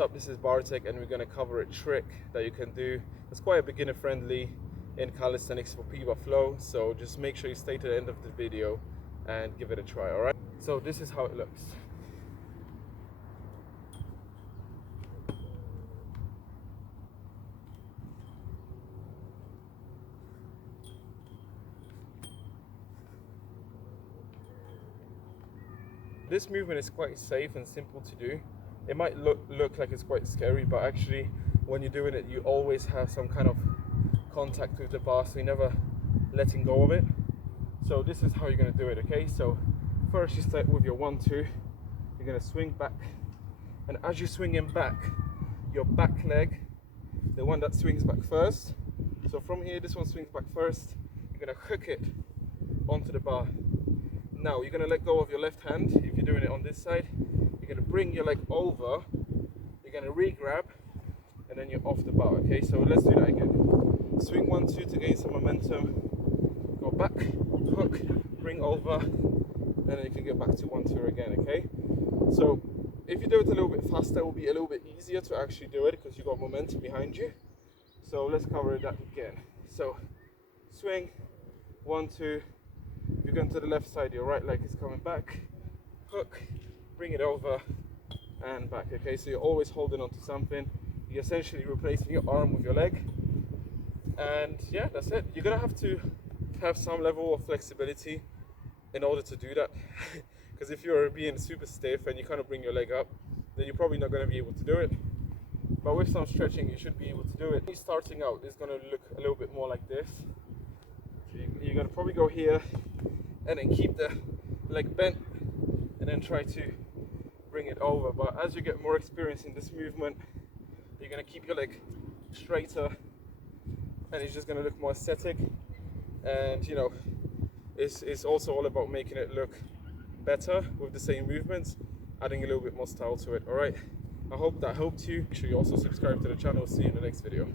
What's up, this is Bartek, and we're going to cover a trick that you can do that's quite beginner friendly in calisthenics for Piva Flow. So just make sure you stay to the end of the video and give it a try. Alright, so this is how it looks. This movement is quite safe and simple to do. It might look like it's quite scary, but actually when you're doing it, you always have some kind of contact with the bar, so you're never letting go of it. So this is how you're going to do it, okay? So first you start with your 1-2. You're going to swing back, and as you're swinging back, your back leg, the one that swings back first, so from here this one swings back first, you're going to hook it onto the bar. Now you're going to let go of your left hand. If you're doing it on this side, you're going to bring your leg over, you're going to re-grab, and then you're off the bar, okay? So let's do that again. Swing 1-2 to gain some momentum, go back, hook, bring over, and then you can get back to 1-2 again, okay? So if you do it a little bit faster, it will be a little bit easier to actually do it because you got momentum behind you. So let's cover that again. So swing, 1-2, you're going to the left side, your right leg is coming back, hook, bring it over and back, okay? So you're always holding on to something. You're essentially replacing your arm with your leg, and yeah, that's it. You're gonna have to have some level of flexibility in order to do that, because if you're being super stiff and you kind of bring your leg up, then you're probably not going to be able to do it. But with some stretching, you should be able to do it. Starting out, it's going to look a little bit more like this. So you're going to probably go here and then keep the leg bent and then try to bring it over. But as you get more experience in this movement, you're going to keep your leg straighter, and it's just going to look more aesthetic. And you know, it's also all about making it look better with the same movements, adding a little bit more style to it. All right, I hope that helped you. Make sure you also subscribe to the channel. See you in the next video.